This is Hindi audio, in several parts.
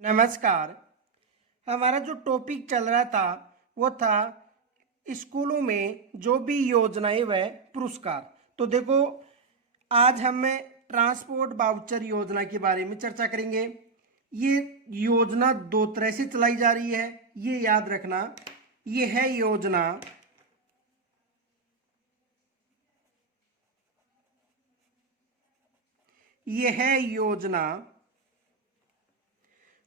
नमस्कार। हमारा जो टॉपिक चल रहा था वो था स्कूलों में जो भी योजनाएं व पुरस्कार। तो देखो, आज हम ट्रांसपोर्ट वाउचर योजना के बारे में चर्चा करेंगे। ये योजना दो तरह से चलाई जा रही है, ये याद रखना। ये है योजना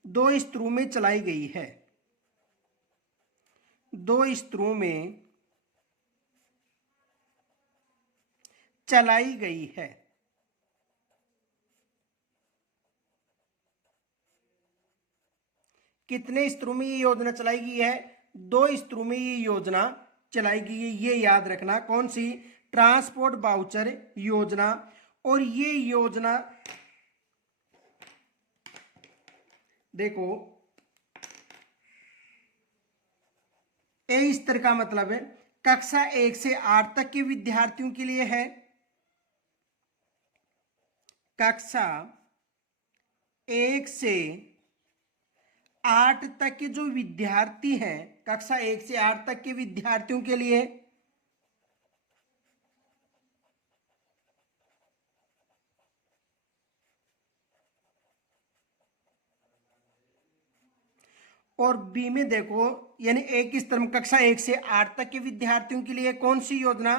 दो स्तरों में चलाई गई है। दो स्तरों में चलाई गई है। कितने स्तरों में ये योजना चलाई गई है? दो स्तरों में ये योजना चलाई गई है, ये याद रखना। कौन सी? ट्रांसपोर्ट वाउचर योजना। और ये योजना देखो, ए स्तर का मतलब है कक्षा 1 से 8 तक के विद्यार्थियों के लिए है। कक्षा 1 से 8 तक के जो विद्यार्थी हैं, कक्षा 1 से 8 तक के विद्यार्थियों के लिए। और बी में देखो, यानी एक स्तर में कक्षा 1 से 8 तक के विद्यार्थियों के लिए कौन सी योजना?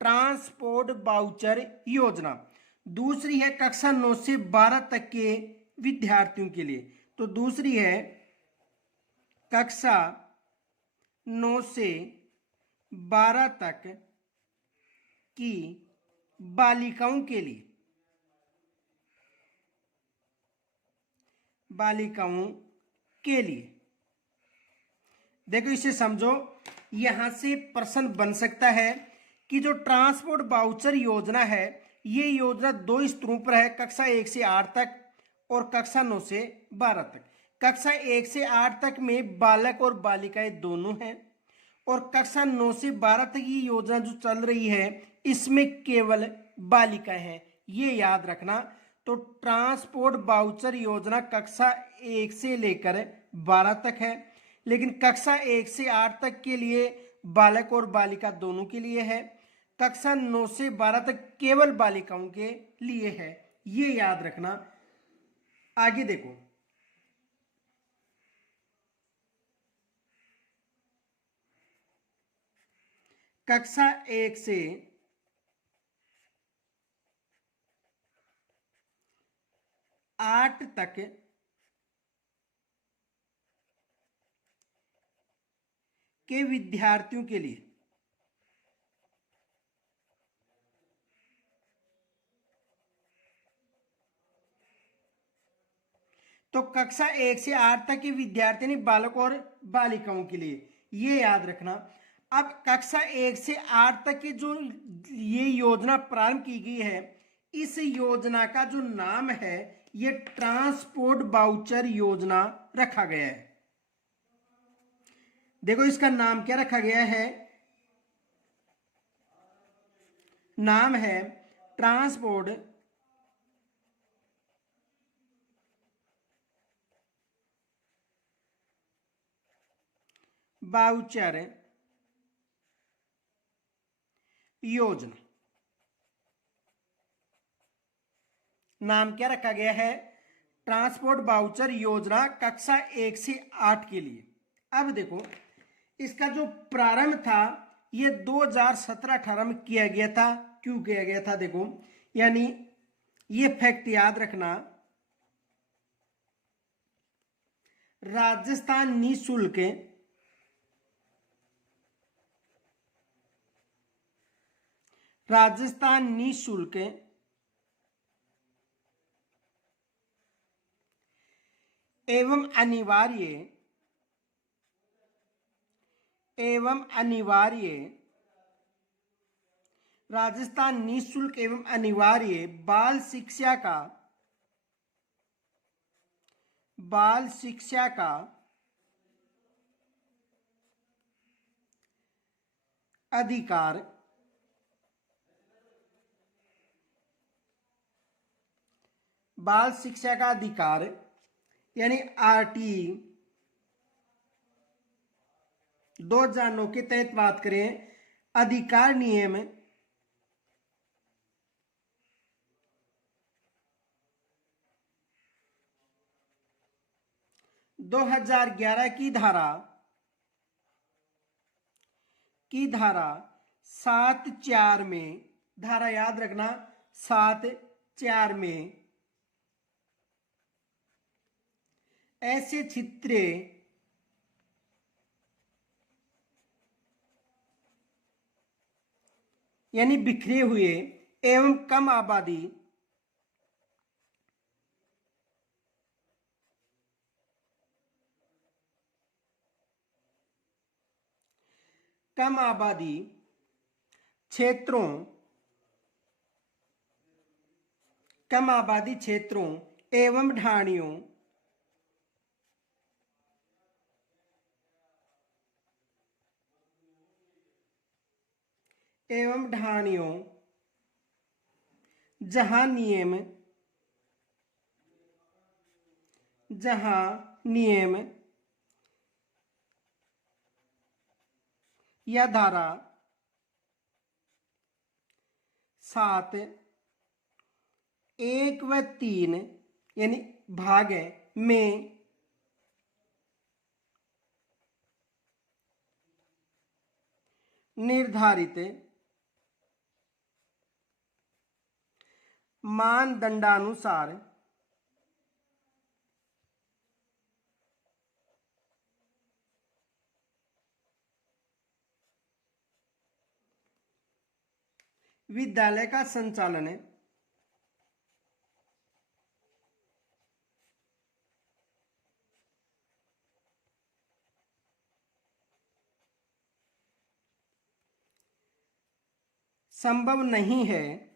ट्रांसपोर्ट वाउचर योजना। दूसरी है कक्षा 9 से 12 तक के विद्यार्थियों के लिए। तो दूसरी है कक्षा 9 से 12 तक की बालिकाओं के लिए। बालिकाओं के लिए देखो, इसे समझो। यहां से प्रश्न बन सकता है कि जो ट्रांसपोर्ट वाउचर योजना है, ये योजना दो स्तरों पर है, कक्षा 1 से 8 तक और कक्षा 9 से 12 तक। कक्षा 1 से 8 तक में बालक और बालिकाएं दोनों हैं, और कक्षा 9 से 12 तक ये योजना जो चल रही है, इसमें केवल बालिकाएं हैं, ये याद रखना। तो ट्रांसपोर्ट वाउचर योजना कक्षा 1 से लेकर 12 तक है, लेकिन कक्षा 1 से 8 तक के लिए बालक और बालिका दोनों के लिए है। कक्षा 9 से 12 तक केवल बालिकाओं के लिए है, ये याद रखना। आगे देखो, कक्षा 1 से 8 तक के विद्यार्थियों के लिए तो कक्षा 1 से 8 तक के विद्यार्थी नहीं, बालक और बालिकाओं के लिए, ये याद रखना। अब कक्षा 1 से 8 तक की जो ये योजना प्रारंभ की गई है, इस योजना का जो नाम है, ये ट्रांसपोर्ट वाउचर योजना रखा गया है। देखो, इसका नाम क्या रखा गया है? नाम है ट्रांसपोर्ट वाउचर योजना। नाम क्या रखा गया है? ट्रांसपोर्ट वाउचर योजना कक्षा 1 से 8 के लिए। अब देखो, इसका जो प्रारंभ था, ये 2017-18 में किया गया था। क्यों किया गया था? देखो, यानी ये फैक्ट याद रखना। राजस्थान निःशुल्क एवं अनिवार्य राजस्थान निःशुल्क एवं अनिवार्य बाल शिक्षा का अधिकार यानी आरटी 2009 के तहत बात करें, अधिकार नियम 2011 की धारा 7(4) में, धारा याद रखना 7(4) में ऐसे छितरे यानी बिखरे हुए एवं कम आबादी क्षेत्रों एवं ढाणियों जहां नियम या धारा 7(1) व 3 यानी भाग में निर्धारित मानदंडानुसार विद्यालय का संचालन संभव नहीं है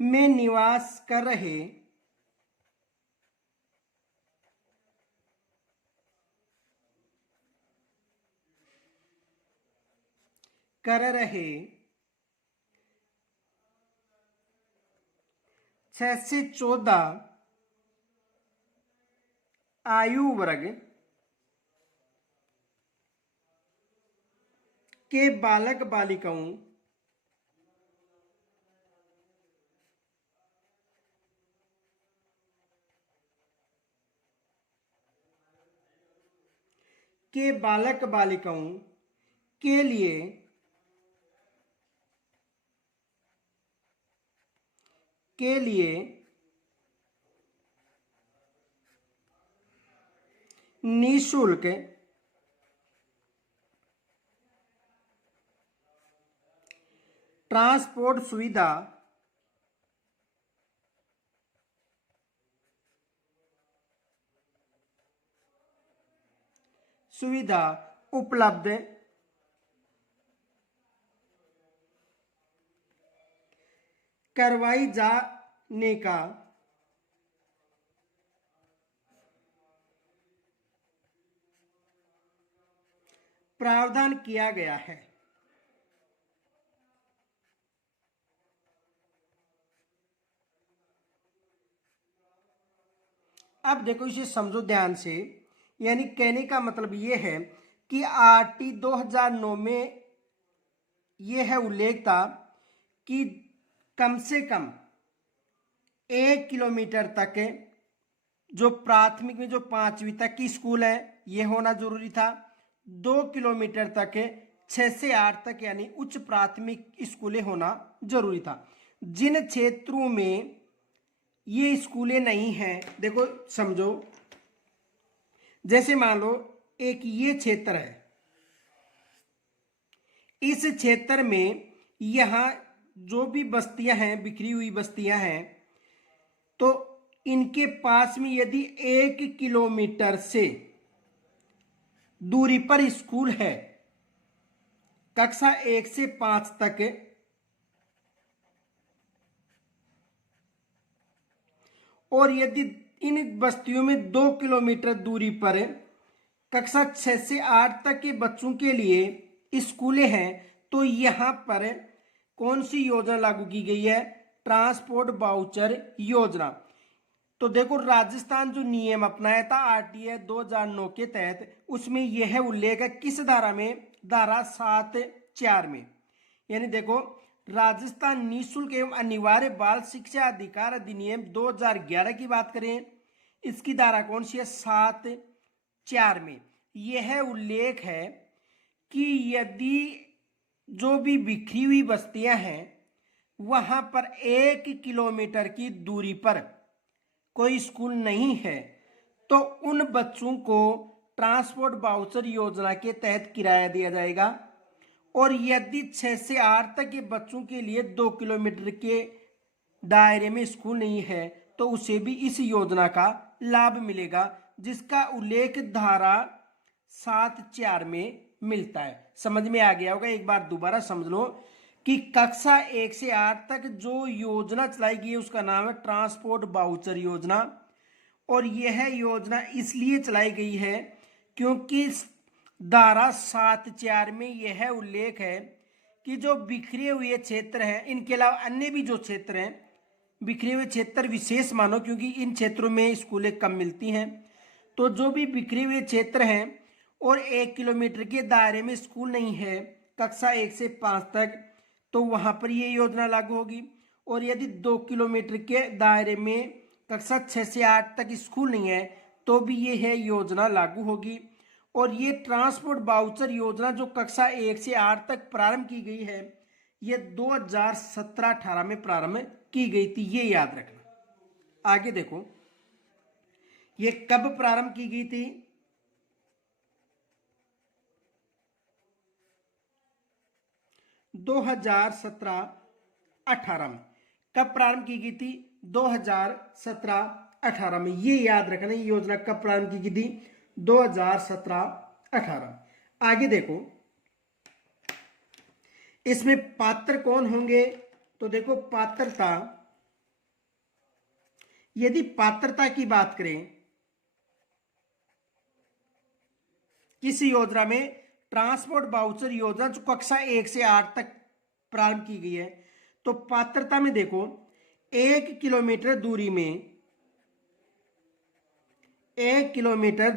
में निवास कर रहे कर रहे 6 से 14 आयु वर्ग के बालक बालिकाओं के लिए निःशुल्क ट्रांसपोर्ट सुविधा उपलब्ध करवाई जाने का प्रावधान किया गया है। अब देखो इसे समझो ध्यान से, यानी कहने का मतलब ये है कि आरटी 2009 में यह है उल्लेख था कि कम से कम 1 किलोमीटर तक जो प्राथमिक में जो 5वीं तक की स्कूल है यह होना जरूरी था। 2 किलोमीटर तक 6 से 8 तक यानी उच्च प्राथमिक स्कूलें होना जरूरी था। जिन क्षेत्रों में ये स्कूलें नहीं हैं, देखो समझो, जैसे मान लो एक ये क्षेत्र है, इस क्षेत्र में यहाँ जो भी बस्तियां हैं, बिखरी हुई बस्तियां हैं, तो इनके पास में यदि 1 किलोमीटर से दूरी पर स्कूल है कक्षा 1 से 5 तक, और यदि इन बस्तियों में 2 किलोमीटर दूरी पर कक्षा 6 से 8 तक के बच्चों के लिए स्कूलें हैं, तो यहां पर कौन सी योजना लागू की गई है? ट्रांसपोर्ट वाउचर योजना। तो देखो राजस्थान जो नियम अपनाया था आरटीए 2009 के तहत, उसमें यह उल्लेख है किस धारा में? धारा 7(4) में। यानी देखो राजस्थान निःशुल्क एवं अनिवार्य बाल शिक्षा अधिकार अधिनियम 2011 की बात करें, इसकी धारा कौन सी है? 7(4) में यह उल्लेख है कि यदि जो भी बिखरी हुई बस्तियां हैं वहां पर 1 किलोमीटर की दूरी पर कोई स्कूल नहीं है तो उन बच्चों को ट्रांसपोर्ट वाउचर योजना के तहत किराया दिया जाएगा। और यदि 6 से 8 तक के बच्चों के लिए 2 किलोमीटर के दायरे में स्कूल नहीं है तो उसे भी इस योजना का लाभ मिलेगा, जिसका उल्लेख धारा 7(4) में मिलता है। समझ में आ गया होगा। एक बार दोबारा समझ लो कि कक्षा 1 से 8 तक जो योजना चलाई गई है उसका नाम है ट्रांसपोर्ट वाउचर योजना। और यह योजना इसलिए चलाई गई है क्योंकि धारा 7(4) में यह उल्लेख है कि जो बिखरे हुए क्षेत्र हैं, इनके अलावा अन्य भी जो क्षेत्र हैं, बिखरे हुए क्षेत्र विशेष मानो क्योंकि इन क्षेत्रों में स्कूलें कम मिलती हैं, तो जो भी बिखरे हुए क्षेत्र हैं और 1 किलोमीटर के दायरे में स्कूल नहीं है कक्षा 1 से 5 तक, तो वहां पर ये योजना लागू होगी। और यदि 2 किलोमीटर के दायरे में कक्षा 6 से 8 तक स्कूल नहीं है तो भी ये है योजना लागू होगी। और ये ट्रांसपोर्ट वाउचर योजना जो कक्षा 1 से 8 तक प्रारंभ की गई है, ये 2017-18 में प्रारंभ की गई थी, ये याद रखना। आगे देखो ये कब प्रारंभ की गई थी? 2017-18 में। कब प्रारंभ की गई थी? 2017-18 में। ये याद रखना ये योजना कब प्रारंभ की गई थी? 2017-18। आगे देखो इसमें पात्र कौन होंगे? तो देखो पात्रता, यदि पात्रता की बात करें किसी योजना में, ट्रांसपोर्ट वाउचर योजना जो कक्षा 1 से 8 तक प्रारंभ की गई है, तो पात्रता में देखो 1 किलोमीटर दूरी में, 1 किलोमीटर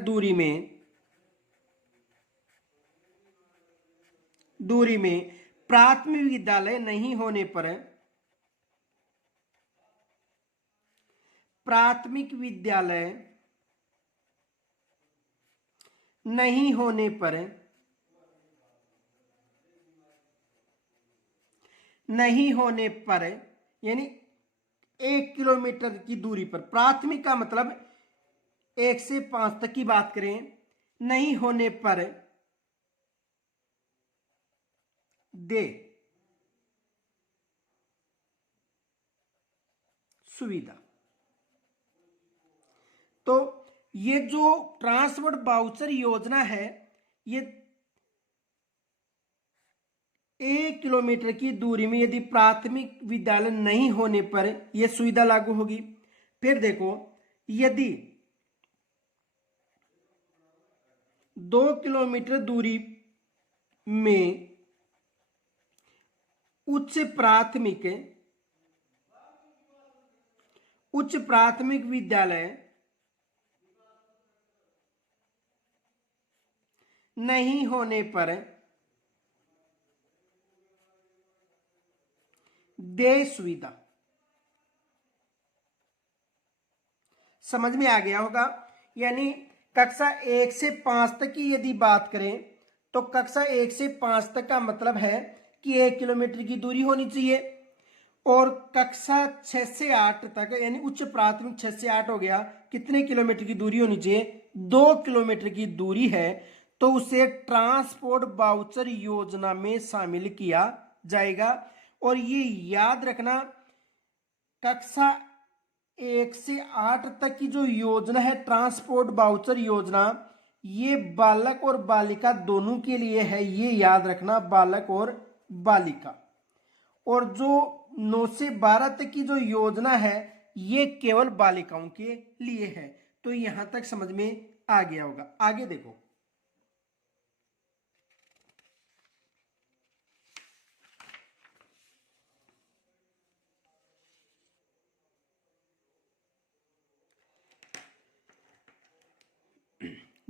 दूरी में प्राथमिक विद्यालय नहीं होने पर, प्राथमिक विद्यालय नहीं होने पर, यानी 1 किलोमीटर की दूरी पर, प्राथमिक का मतलब 1 से 5 तक की बात करें, नहीं होने पर दे सुविधा। तो ये जो ट्रांसपोर्ट वाउचर योजना है ये 1 किलोमीटर की दूरी में यदि प्राथमिक विद्यालय नहीं होने पर यह सुविधा लागू होगी। फिर देखो यदि 2 किलोमीटर दूरी में उच्च प्राथमिक विद्यालय नहीं होने पर दे सुविधा। समझ में आ गया होगा। यानी कक्षा 1 से 5 तक की यदि बात करें तो कक्षा 1 से 5 तक का मतलब है कि 1 किलोमीटर की दूरी होनी चाहिए। और कक्षा 6 से 8 तक यानी उच्च प्राथमिक 6 से 8 हो गया, कितने किलोमीटर की दूरी होनी चाहिए? 2 किलोमीटर की दूरी है तो उसे ट्रांसपोर्ट वाउचर योजना में शामिल किया जाएगा। और ये याद रखना कक्षा 1 से 8 तक की जो योजना है ट्रांसपोर्ट वाउचर योजना, ये बालक और बालिका दोनों के लिए है, ये याद रखना, बालक और बालिका। और जो 9 से 12 तक की जो योजना है ये केवल बालिकाओं के लिए है। तो यहां तक समझ में आ गया होगा। आगे देखो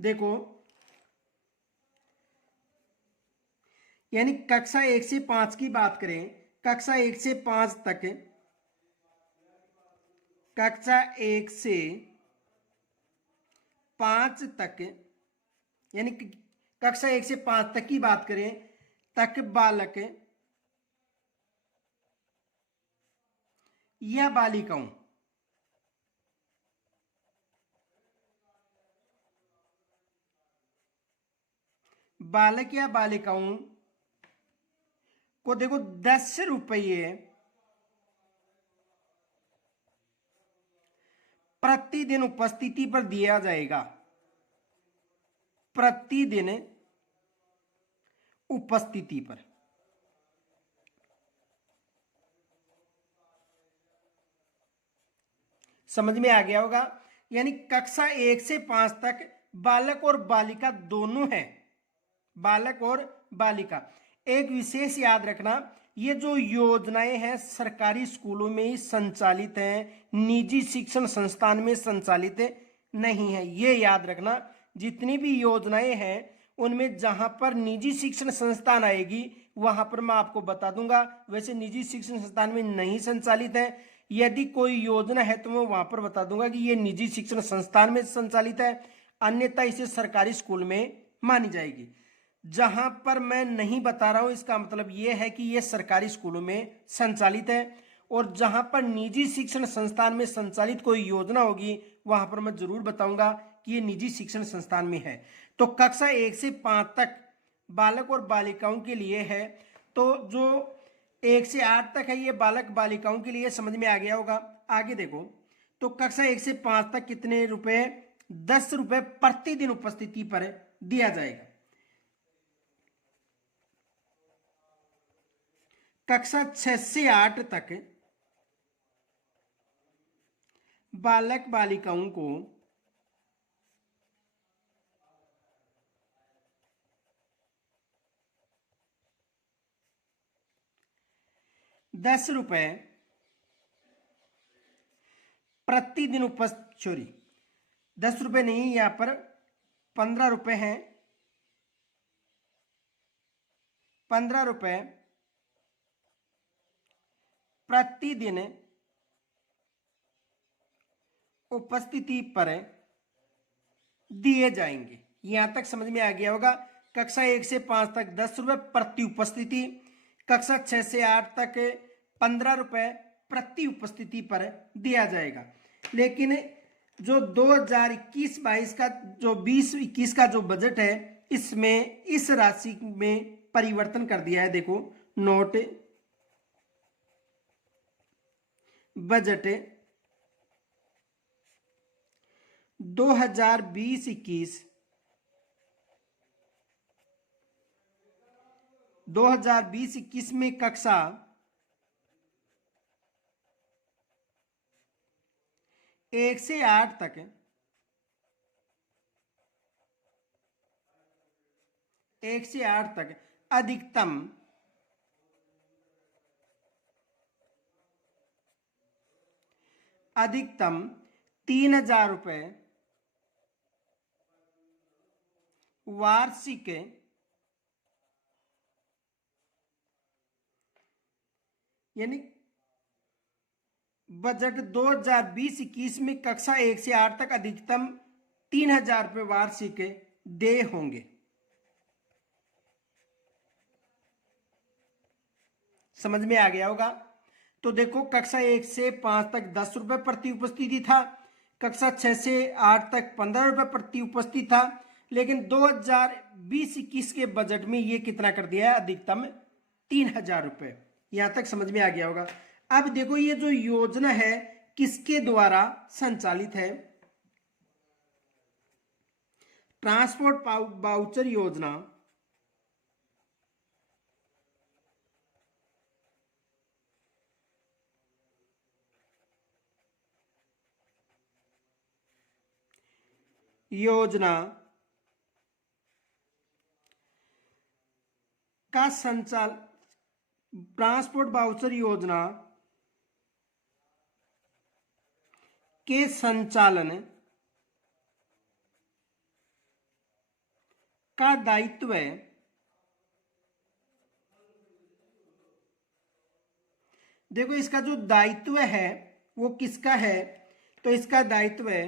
देखो, यानी कक्षा 1 से 5 की बात करें, कक्षा 1 से 5 तक, कक्षा 1 से 5 तक, यानी कक्षा 1 से 5 तक की बात करें, तक बालक या बालिकाओं, बालक या बालिकाओं को देखो 10 रुपये प्रतिदिन उपस्थिति पर दिया जाएगा, प्रतिदिन उपस्थिति पर। समझ में आ गया होगा। यानी कक्षा 1 से 5 तक बालक और बालिका दोनों है, बालक और बालिका। एक विशेष याद रखना, ये जो योजनाएं हैं सरकारी स्कूलों में ही संचालित हैं, निजी शिक्षण संस्थान में संचालित नहीं है, ये याद रखना। जितनी भी योजनाएं हैं उनमें जहां पर निजी शिक्षण संस्थान आएगी वहां पर मैं आपको बता दूंगा, वैसे निजी शिक्षण संस्थान में नहीं संचालित है। यदि कोई योजना है तो मैं वहां पर बता दूंगा कि ये निजी शिक्षण संस्थान में संचालित है, अन्यथा इसे सरकारी स्कूल में मानी जाएगी। जहां पर मैं नहीं बता रहा हूं इसका मतलब यह है कि यह सरकारी स्कूलों में संचालित है, और जहां पर निजी शिक्षण संस्थान में संचालित कोई योजना होगी वहां पर मैं जरूर बताऊंगा कि यह निजी शिक्षण संस्थान में है। तो कक्षा 1 से 5 तक बालक और बालिकाओं के लिए है, तो जो 1 से 8 तक है ये बालक बालिकाओं के लिए। समझ में आ गया होगा। आगे देखो, तो कक्षा 1 से 5 तक कितने रुपए? 10 रुपए प्रतिदिन उपस्थिति पर दिया जाएगा। कक्षा 6 से 8 तक बालक बालिकाओं को 10 रुपए प्रतिदिन सॉरी 10 रुपए नहीं, यहां पर 15 रुपए हैं, 15 रुपए प्रतिदिन उपस्थिति पर दिए जाएंगे। यहां तक समझ में आ गया होगा। कक्षा 1 से 5 तक 10 रुपए प्रति उपस्थिति, कक्षा 6 से 8 तक 15 रुपए प्रति उपस्थिति पर दिया जाएगा। लेकिन जो 2021-22 का जो 20-21 का जो बजट है इसमें इस राशि में परिवर्तन कर दिया है। देखो, नोट बजट 2020-21 2020-21 में कक्षा 1 से 8 तक अधिकतम 3,000 रुपए वार्षिक यानी बजट 2020-21 में कक्षा 1 से 8 तक अधिकतम 3,000 रुपए वार्षिक देय होंगे। समझ में आ गया होगा। तो देखो, कक्षा 1 से 5 तक 10 रुपए प्रति उपस्थिति था, कक्षा 6 से 8 तक 15 रुपए प्रति उपस्थिति था, लेकिन 2020-21 के बजट में ये कितना कर दिया है? अधिकतम 3,000 रुपए। यहां तक समझ में आ गया होगा। अब देखो, ये जो योजना है किसके द्वारा संचालित है? ट्रांसपोर्ट वाउचर योजना का ट्रांसपोर्ट वाउचर योजना के संचालन का दायित्व देखो, इसका जो दायित्व है वो किसका है, तो इसका दायित्व है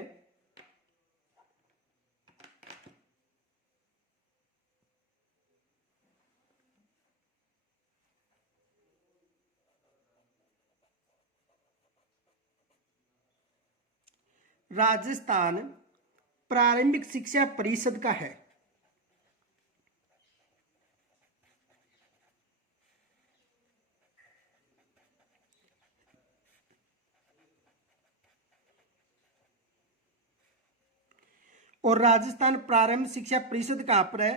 राजस्थान प्रारंभिक शिक्षा परिषद का है। और राजस्थान प्रारंभिक शिक्षा परिषद कहां पर है,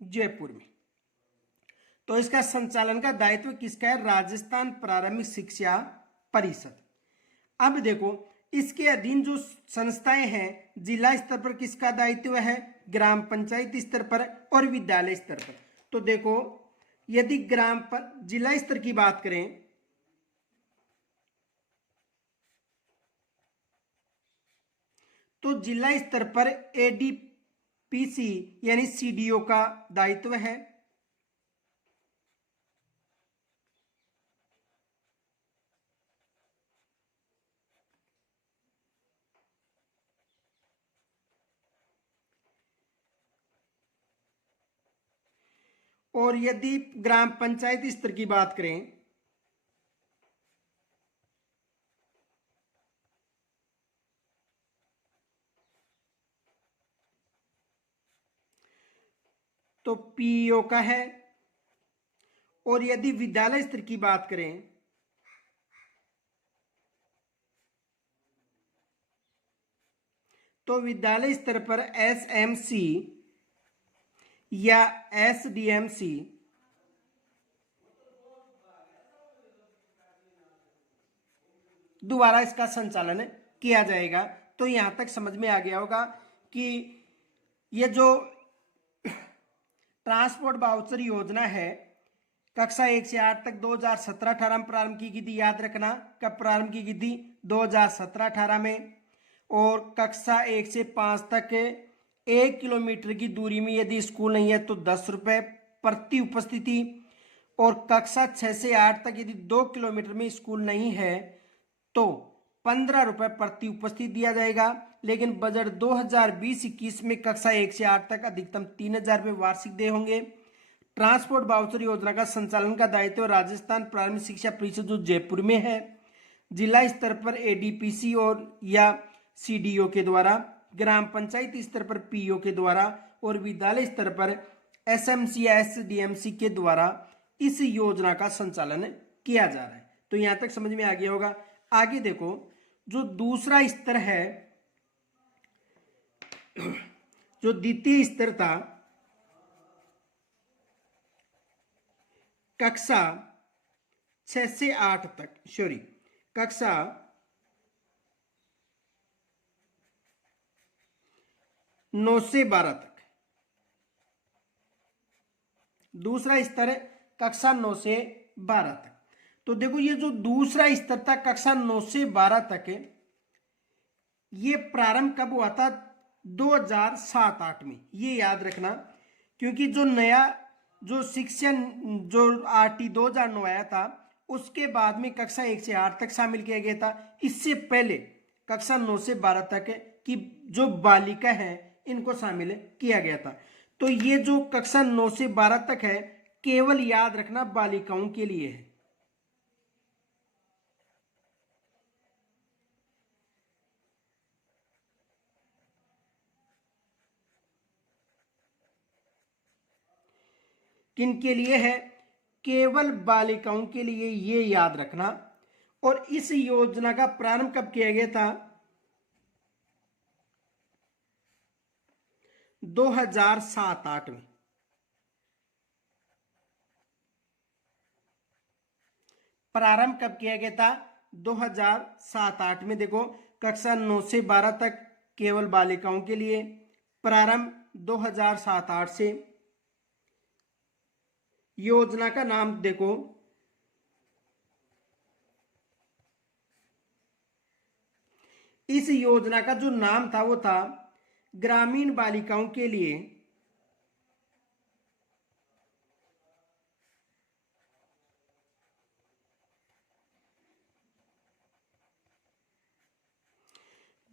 जयपुर में। तो इसका संचालन का दायित्व किसका है, राजस्थान प्रारंभिक शिक्षा परिषद। अब देखो, इसके अधीन जो संस्थाएं हैं, जिला स्तर पर किसका दायित्व है, ग्राम पंचायत स्तर पर और विद्यालय स्तर पर। तो देखो, यदि जिला स्तर की बात करें तो जिला स्तर पर एडीपीसी यानी सीडीओ का दायित्व है। और यदि ग्राम पंचायत स्तर की बात करें तो पीईओ का है। और यदि विद्यालय स्तर की बात करें तो विद्यालय स्तर पर एसएमसी या एसडीएमसी द्वारा इसका संचालन किया जाएगा। तो यहां तक समझ में आ गया होगा कि ये जो ट्रांसपोर्ट वाउचर योजना है, कक्षा 1 से 8 तक 2017-18 में प्रारंभ की गई थी। याद रखना, कब प्रारंभ की गई थी, 2017-18 में। और कक्षा 1 से 5 तक 1 किलोमीटर की दूरी में यदि स्कूल नहीं है तो 10 रुपये प्रति उपस्थिति। और कक्षा 6 से 8 तक यदि 2 किलोमीटर में स्कूल नहीं है तो 15 रुपये प्रति उपस्थिति दिया जाएगा। लेकिन बजट 2020-21 में कक्षा 1 से 8 तक अधिकतम 3,000 रुपये वार्षिक देय होंगे। ट्रांसपोर्ट वाउचर योजना का संचालन का दायित्व राजस्थान प्रारंभिक शिक्षा परिषद जो जयपुर में है, जिला स्तर पर एडीपीसी और या सीडीओ के द्वारा, ग्राम पंचायत स्तर पर पीओ के द्वारा और विद्यालय स्तर पर एसएमसी या एसडीएमसी के द्वारा इस योजना का संचालन किया जा रहा है। तो यहां तक समझ में आ गया होगा। आगे देखो, जो दूसरा स्तर है, जो द्वितीय स्तर था, कक्षा 6 से 8 तक, कक्षा 9 से 12 तक। दूसरा स्तर है कक्षा 9 से 12 तक। तो देखो, ये जो दूसरा स्तर था कक्षा 9 से 12 तक, ये प्रारंभ कब हुआ था, 2007-8 में। ये याद रखना, क्योंकि जो नया जो शिक्षण जो आरटी 2009 आया था उसके बाद में कक्षा 1 से 8 तक शामिल किया गया था। इससे पहले कक्षा 9 से 12 तक की जो बालिका है इनको शामिल किया गया था। तो ये जो कक्षा 9 से 12 तक है केवल याद रखना बालिकाओं के लिए है। किनके लिए है, केवल बालिकाओं के लिए, ये याद रखना। और इस योजना का प्रारंभ कब किया गया था, 2007-8 में। प्रारंभ कब किया गया था, 2007-8 में। देखो, कक्षा 9 से 12 तक केवल बालिकाओं के लिए, प्रारंभ 2007-8 से। योजना का नाम देखो, इस योजना का जो नाम था वो था ग्रामीण बालिकाओं के लिए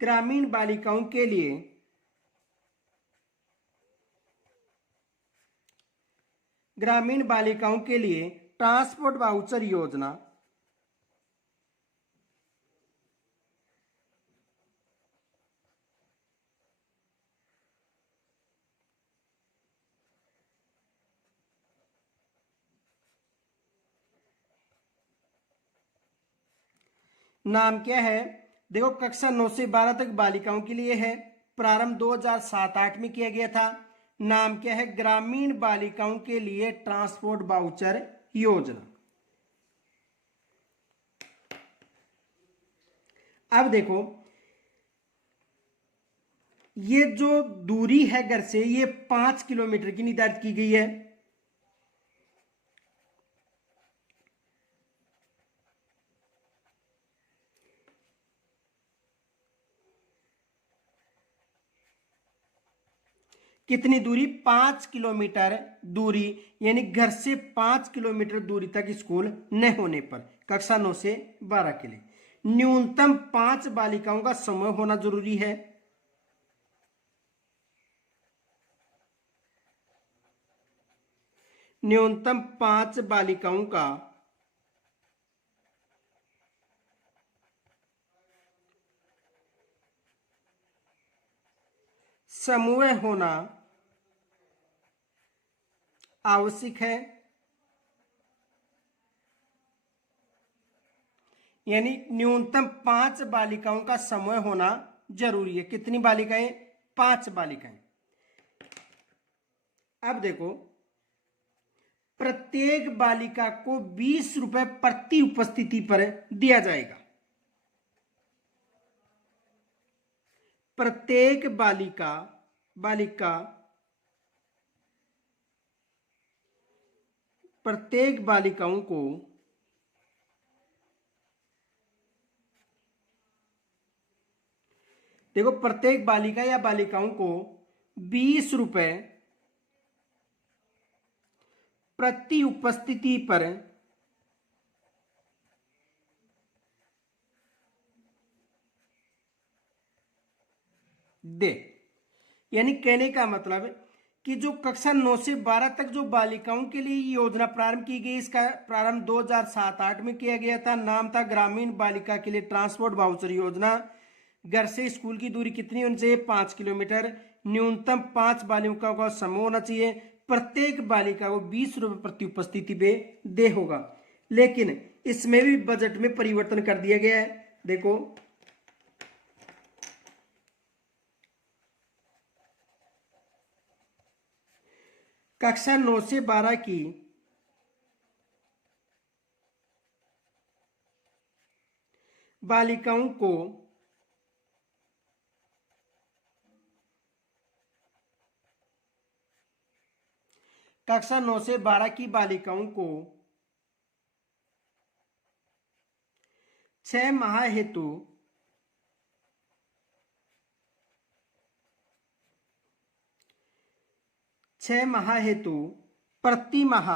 ग्रामीण बालिकाओं के लिए ट्रांसपोर्ट वाउचर योजना नाम क्या है? देखो, कक्षा 9 से 12 तक बालिकाओं के लिए है, प्रारंभ 2007-8 में किया गया था। नाम क्या है? ग्रामीण बालिकाओं के लिए ट्रांसपोर्ट वाउचर योजना। अब देखो, ये जो दूरी है घर से, ये 5 किलोमीटर की निर्धारित की गई है। कितनी दूरी? 5 किलोमीटर दूरी, यानी घर से 5 किलोमीटर दूरी तक स्कूल न होने पर कक्षा 9 से 12 के लिए न्यूनतम 5 बालिकाओं का समूह होना जरूरी है। न्यूनतम 5 बालिकाओं का समूह होना आवश्यक है, यानी न्यूनतम 5 बालिकाओं का समूह होना जरूरी है। कितनी बालिकाएं? 5 बालिकाएं। अब देखो, प्रत्येक बालिका को 20 रुपए प्रति उपस्थिति पर दिया जाएगा। प्रत्येक बालिकाओं को देखो, प्रत्येक बालिका या बालिकाओं को 20 रुपए प्रति उपस्थिति पर दे। यानी कहने का मतलब कि जो कक्षा 9 से 12 तक जो बालिकाओं के लिए योजना प्रारंभ की गई, इसका प्रारंभ 2007-8 में किया गया था। नाम था ग्रामीण बालिका के लिए ट्रांसपोर्ट वाउचर योजना। घर से स्कूल की दूरी कितनी होनी चाहिए? 5 किलोमीटर। न्यूनतम 5 बालिकाओं का समूह होना चाहिए। प्रत्येक बालिका को 20 रुपए प्रति उपस्थिति पे दे होगा। लेकिन इसमें भी बजट में परिवर्तन कर दिया गया है। देखो, कक्षा 9 से 12 की बालिकाओं को कक्षा 9 से 12 की बालिकाओं को 6 माह हेतु प्रति माह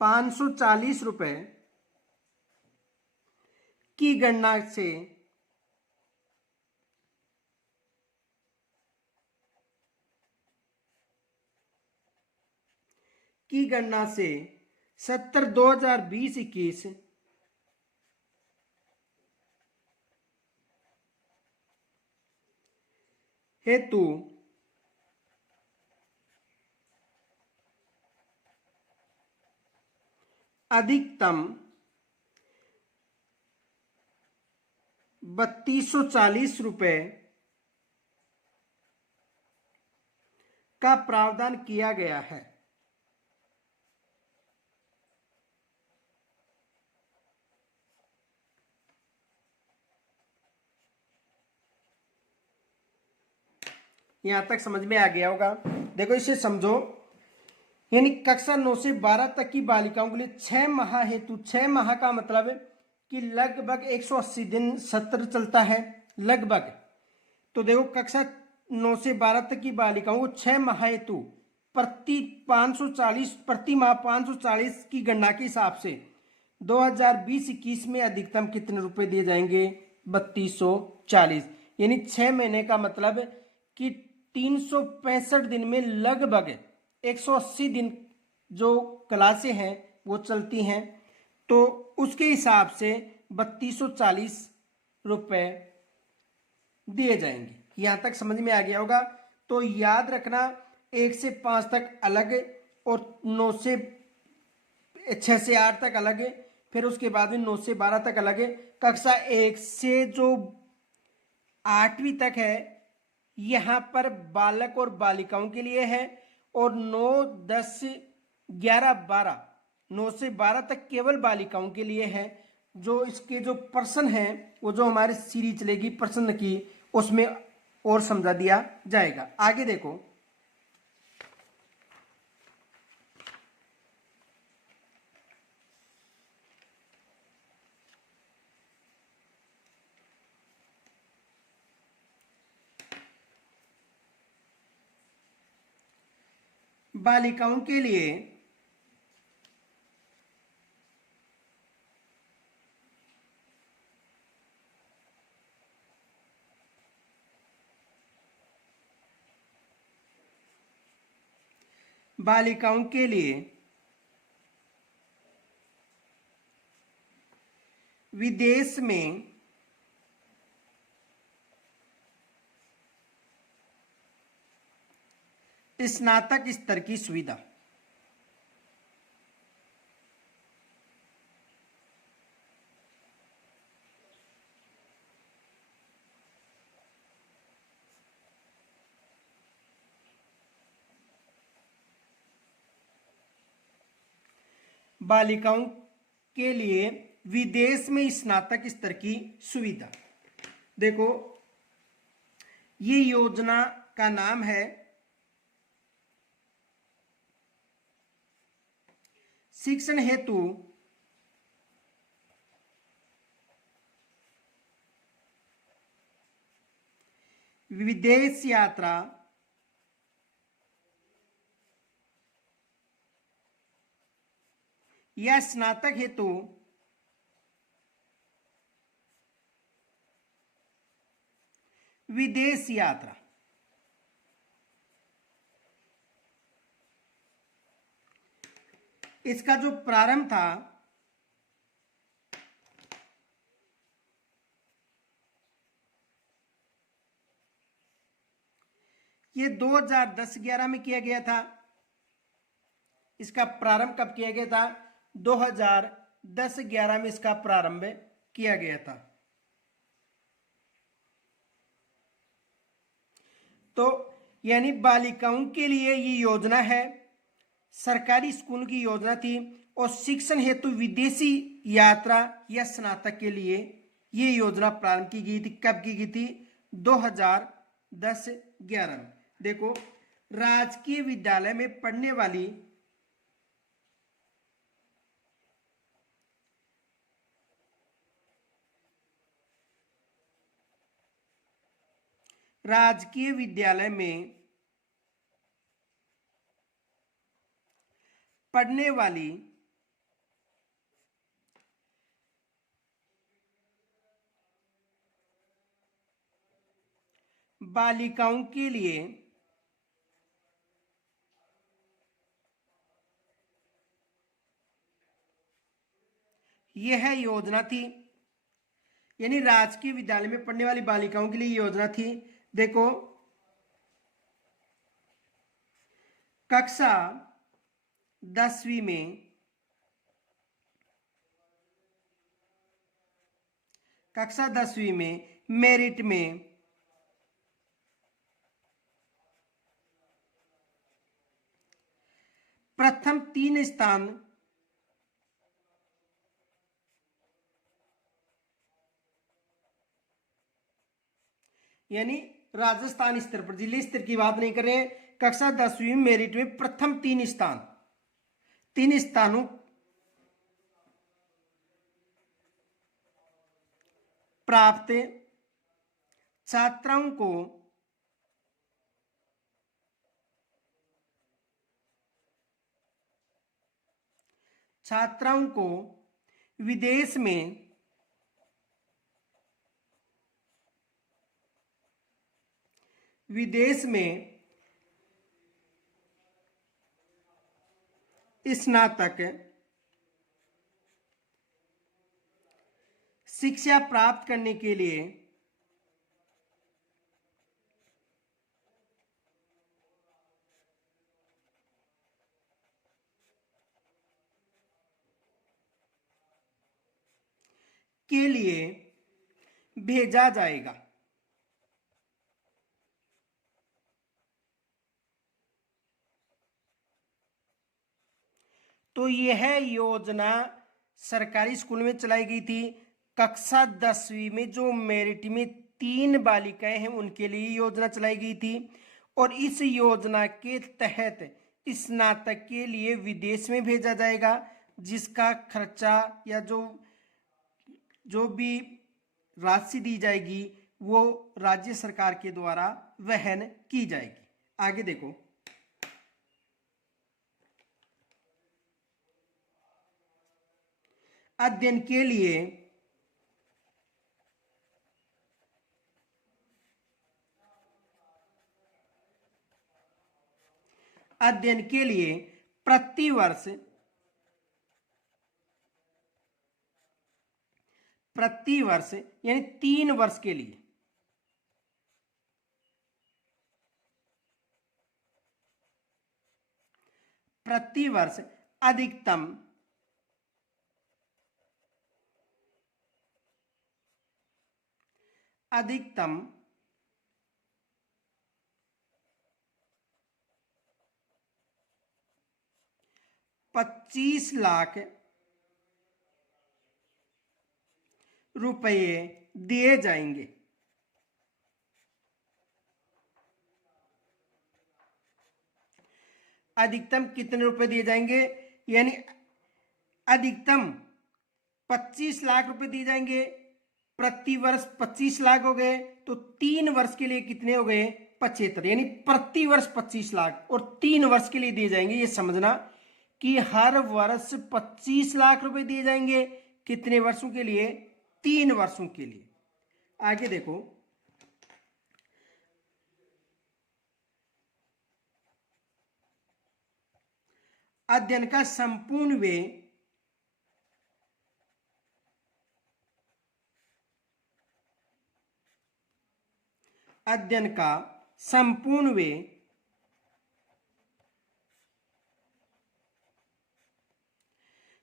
540 रुपए की गणना से 2020-21 हेतु अधिकतम 3240 रुपए का प्रावधान किया गया है। यहां तक समझ में आ गया होगा। देखो, इसे समझो, यानी कक्षा 9 से 12 तक की बालिकाओं के लिए 6 माह हेतु, 6 माह का मतलब कि लगभग 180 दिन सत्र चलता है लगभग। तो देखो, कक्षा 9 से 12 तक की बालिकाओं को 6 माह हेतु प्रति 540 प्रति माह 540 की गणना के हिसाब से 2020-21 में अधिकतम कितने रुपए दिए जाएंगे? 3240। यानी 6 महीने का मतलब कि 365 दिन में लगभग 180 दिन जो क्लासें हैं वो चलती हैं, तो उसके हिसाब से 3240 रुपए दिए जाएंगे। यहां तक समझ में आ गया होगा। तो याद रखना 1 से 5 तक अलग और 9 से 6 से 8 तक अलग है, फिर उसके बाद में 9 से 12 तक अलग है। कक्षा 1 से जो 8वीं तक है यहाँ पर बालक और बालिकाओं के लिए है, और 9, 10, 11, 12, 9 से 12 तक केवल बालिकाओं के लिए है। जो इसके जो प्रश्न हैं वो जो हमारी सीरीज चलेगी प्रश्न की उसमें और समझा दिया जाएगा। आगे देखो, बालिकाओं के लिए विदेश में स्नातक स्तर की सुविधा। बालिकाओं के लिए विदेश में स्नातक स्तर की सुविधा। देखो, ये योजना का नाम है शिक्षण हेतु विदेश यात्रा या स्नातक हेतु विदेश यात्रा। इसका जो प्रारंभ था ये 2010-11 में किया गया था। इसका प्रारंभ कब किया गया था? 2010-11 में इसका प्रारंभ किया गया था। तो यानी बालिकाओं के लिए ये योजना है, सरकारी स्कूल की योजना थी, और शिक्षण हेतु विदेशी यात्रा या स्नातक के लिए ये योजना प्रारंभ की गई थी। कब की गई थी? 2010-11 में। देखो, राजकीय विद्यालय में पढ़ने वाली राजकीय विद्यालय में पढ़ने वाली बालिकाओं के लिए यह योजना थी। यानी राजकीय विद्यालय में पढ़ने वाली बालिकाओं के लिए योजना थी। देखो, कक्षा 10वीं में मेरिट में प्रथम 3 स्थान यानी राजस्थान स्तर पर, जिले स्तर की बात नहीं कर रहे हैं, कक्षा 10वीं मेरिट में प्रथम 3 स्थानों प्राप्त छात्राओं को विदेश में स्नातक शिक्षा प्राप्त करने के लिए भेजा जाएगा। तो यह योजना सरकारी स्कूल में चलाई गई थी। कक्षा 10वीं में जो मेरिट में 3 बालिकाएं हैं उनके लिए योजना चलाई गई थी। और इस योजना के तहत स्नातक के लिए विदेश में भेजा जाएगा, जिसका खर्चा या जो भी राशि दी जाएगी वो राज्य सरकार के द्वारा वहन की जाएगी। आगे देखो, अध्ययन के लिए प्रतिवर्ष यानी 3 वर्ष के लिए प्रतिवर्ष अधिकतम 25 लाख रुपए दिए जाएंगे। अधिकतम कितने रुपए दिए जाएंगे? यानी अधिकतम 25 लाख रुपए दिए जाएंगे। प्रति वर्ष 25 लाख हो गए, तो 3 वर्ष के लिए कितने हो गए? 75। यानी प्रति वर्ष 25 लाख और 3 वर्ष के लिए दिए जाएंगे। ये समझना कि हर वर्ष 25 लाख रुपए दिए जाएंगे। कितने वर्षों के लिए? 3 वर्षों के लिए। आगे देखो, अध्ययन का संपूर्ण व्यय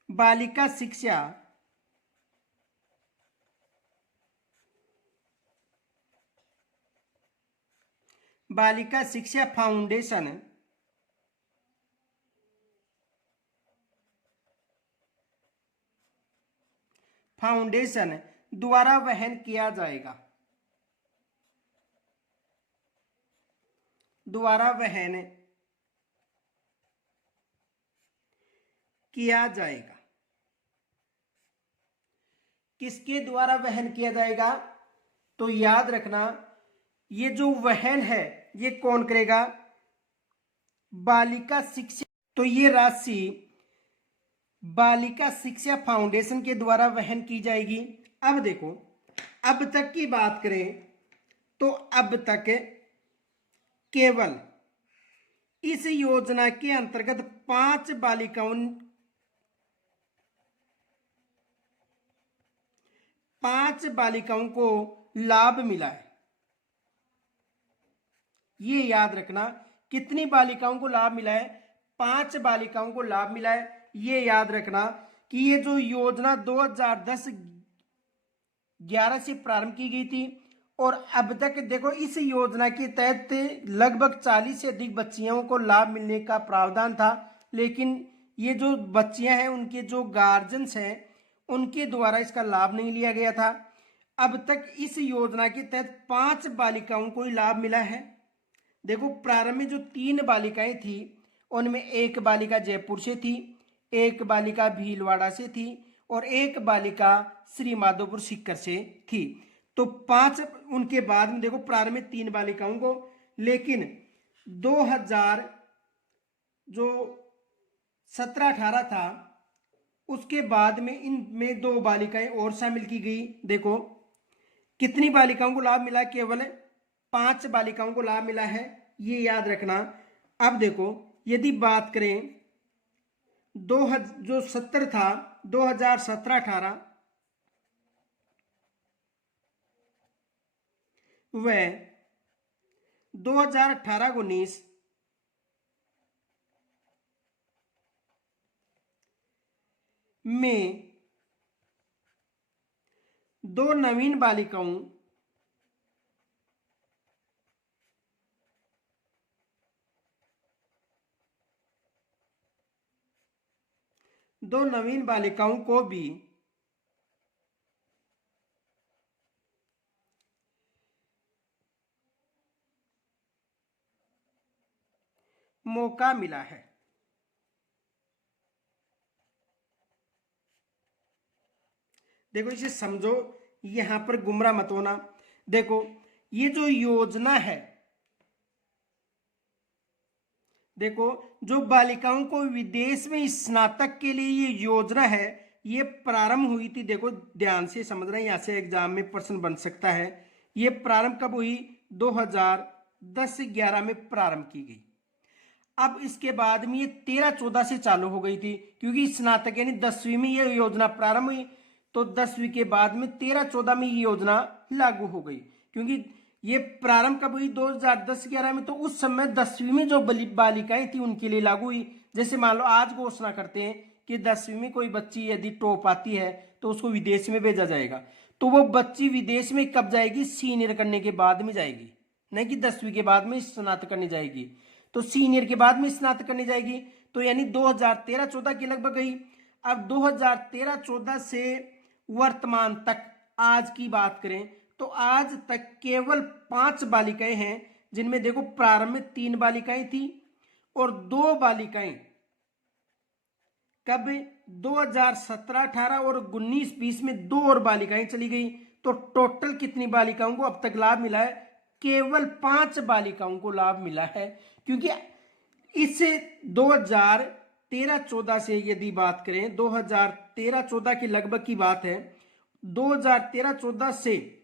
बालिका शिक्षा फाउंडेशन द्वारा वहन किया जाएगा। किसके द्वारा वहन किया जाएगा? तो याद रखना, ये जो वहन है ये कौन करेगा? बालिका शिक्षा। तो ये राशि बालिका शिक्षा फाउंडेशन के द्वारा वहन की जाएगी। अब देखो, अब तक की बात करें तो अब तक केवल इस योजना के अंतर्गत 5 बालिकाओं को लाभ मिला है। ये याद रखना, कितनी बालिकाओं को लाभ मिला है? 5 बालिकाओं को लाभ मिला है। ये याद रखना कि ये जो योजना 2010-11 से प्रारंभ की गई थी और अब तक देखो इस योजना के तहत लगभग 40 से अधिक बच्चियों को लाभ मिलने का प्रावधान था। लेकिन ये जो बच्चियां हैं उनके जो गार्जियंस हैं उनके द्वारा इसका लाभ नहीं लिया गया था। अब तक इस योजना के तहत 5 बालिकाओं को ही लाभ मिला है। देखो, प्रारंभ में जो 3 बालिकाएं थी उनमें एक बालिका जयपुर से थी, एक बालिका भीलवाड़ा से थी और एक बालिका श्री माधोपुर सीकर से थी। तो 5 उनके बाद में देखो प्रारंभ में 3 बालिकाओं को, लेकिन 2000 जो 17-18 था उसके बाद में इनमें 2 बालिकाएं और शामिल की गई। देखो कितनी बालिकाओं को लाभ मिला, केवल 5 बालिकाओं को लाभ मिला है, ये याद रखना। अब देखो यदि बात करें जो 70 था 2017-18 वह 2018-19 में 2 नवीन बालिकाओं को भी मौका मिला है। देखो इसे समझो, यहां पर गुमराह मत होना। देखो ये जो योजना है, देखो जो बालिकाओं को विदेश में स्नातक के लिए ये योजना है, ये प्रारंभ हुई थी। देखो ध्यान से समझना, यहां से एग्जाम में प्रश्न बन सकता है। ये प्रारंभ कब हुई? 2010-11 में प्रारंभ की गई। अब इसके बाद में ये 13-14 से चालू हो गई थी, क्योंकि स्नातक यानी 10वीं में ये योजना प्रारंभ हुई, तो 10वीं के बाद में 13-14 में ये योजना लागू हो गई। क्योंकि ये प्रारंभ कब हुई? 2010-11 में, तो उस समय 10वीं में जो बालिकाएं थी उनके लिए लागू हुई। जैसे मान लो आज घोषणा करते हैं कि 10वीं में कोई बच्ची यदि टॉप आती है तो उसको विदेश में भेजा जाएगा, तो वो बच्ची विदेश में कब जाएगी? सीनियर करने के बाद में जाएगी, नहीं कि 10वीं के बाद में स्नातक करने जाएगी। तो सीनियर के बाद में स्नातक करने जाएगी, तो यानी 2013-14 के लगभग गई। अब 2013-14 से वर्तमान तक आज की बात करें तो आज तक केवल 5 बालिकाएं हैं, जिनमें देखो प्रारंभ में 3 बालिकाएं थी और 2 बालिकाएं कब? 2017-18 और 19-20 में 2 और बालिकाएं चली गई। तो टोटल कितनी बालिकाओं को अब तक लाभ मिला है? केवल 5 बालिकाओं को लाभ मिला है। क्योंकि इस 2013-14 से यदि बात करें, 2013-14 के लगभग की बात है, 2013-14 से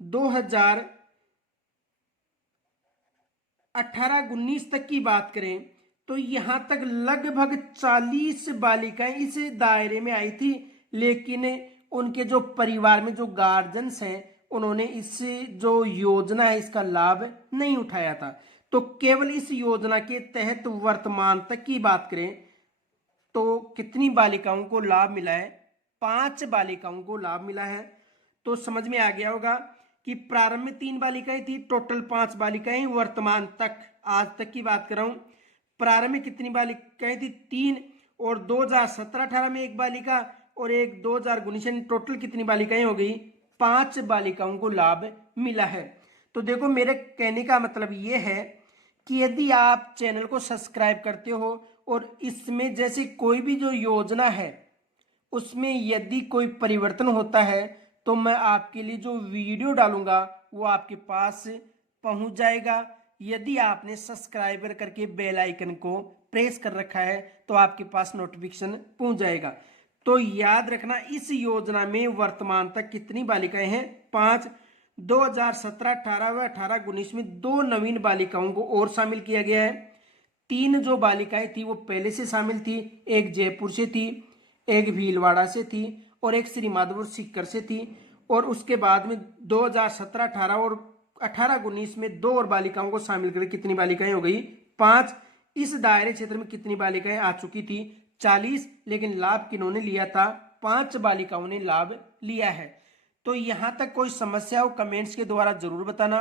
2018-19 तक की बात करें तो यहां तक लगभग 40 बालिकाएं इस दायरे में आई थी, लेकिन उनके जो परिवार में जो गार्जियंस हैं उन्होंने इस जो योजना है इसका लाभ नहीं उठाया था। तो केवल इस योजना के तहत वर्तमान तक की बात करें तो कितनी बालिकाओं को लाभ मिला है? 5 बालिकाओं को लाभ मिला है। तो समझ में आ गया होगा कि प्रारंभ में 3 बालिकाएं थी, टोटल 5 बालिकाएं। वर्तमान तक आज तक की बात कर रहा हूं, प्रारंभ में कितनी बालिकाएं थी? 3, और 2017-18 में 1 बालिका और एक 2019, टोटल कितनी बालिकाएं हो गई? 5 बालिकाओं को लाभ मिला है। तो देखो मेरे कहने का मतलब ये है कि यदि आप चैनल को सब्सक्राइब करते हो और इसमें जैसे कोई भी जो योजना है उसमें यदि कोई परिवर्तन होता है तो मैं आपके लिए जो वीडियो डालूंगा वो आपके पास पहुंच जाएगा। यदि आपने सब्सक्राइबर करके बेल आइकन को प्रेस कर रखा है तो आपके पास नोटिफिकेशन पहुंच जाएगा। तो याद रखना, इस योजना में वर्तमान तक कितनी बालिकाएं हैं? 5। 2017-18 व 18-19 में 2 नवीन बालिकाओं को और शामिल किया गया है। 3 जो बालिकाएं थी वो पहले से शामिल थी, एक जयपुर से थी, एक भीलवाड़ा से थी और एक श्री माधोपुर सीकर से थी। और उसके बाद में 2017-18 और 18-19 में 2 और बालिकाओं को शामिल करके कितनी बालिकाएं हो गई? 5। इस दायरे क्षेत्र में कितनी बालिकाएं आ चुकी थी? 40। लेकिन लाभ किन्होंने लिया था? 5 बालिकाओं ने लाभ लिया है। तो यहां तक कोई समस्या हो कमेंट्स के द्वारा जरूर बताना।